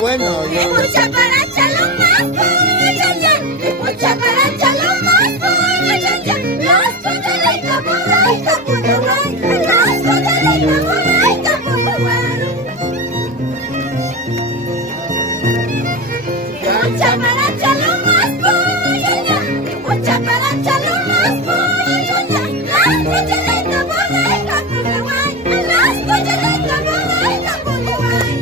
Bueno, Escucha para Chalomás, escucha para Chalomás, los potalitos por ahí, Capuruay, los potalitos por ahí, Capuruay. Escucha para Chalomás, escucha para Chalomás, los potalitos por ahí, Capuruay, los potalitos por ahí, Capuruay.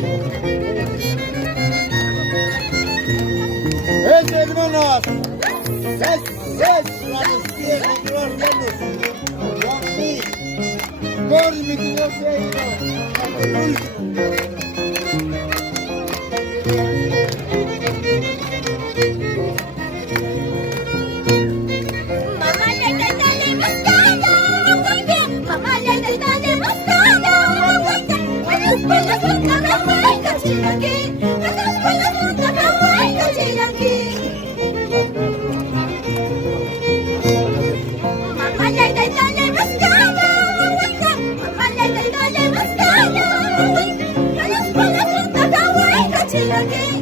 Hermanos, es la despierta de los reinos. Por mi Dios, Mamá le está demostrando, mamá le está demostrando, cuántas pelas nunca me voy a aquí, cuántas pelas nunca me voy a aquí. Mamá le está demostrando, mamá le está demostrando, cuántas pelas nunca me voy a aquí,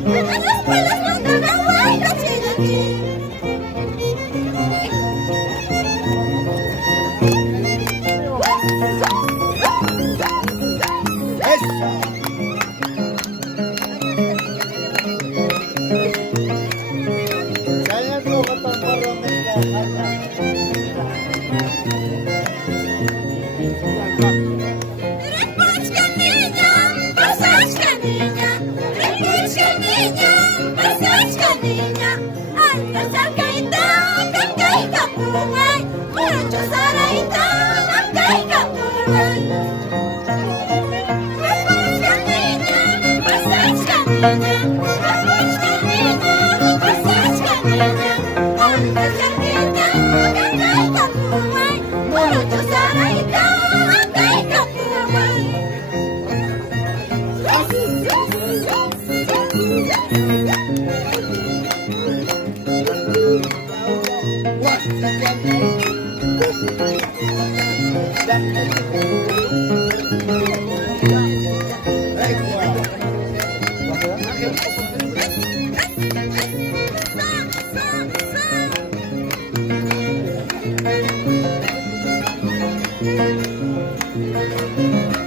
cuántas pelas nunca me voy a aquí. saya tuh ketemu orang Рыбочка меня, косачка меня, рыбочка меня, косачка меня. Ай, косарка и так, кайка пурай, мурачо сара и так, кайка пурай. Рыбочка меня, косачка меня, рыбочка меня, косачка меня. Ай, косарка и так, кайка пурай, мурачо сара и так, кайка пурай. Hey,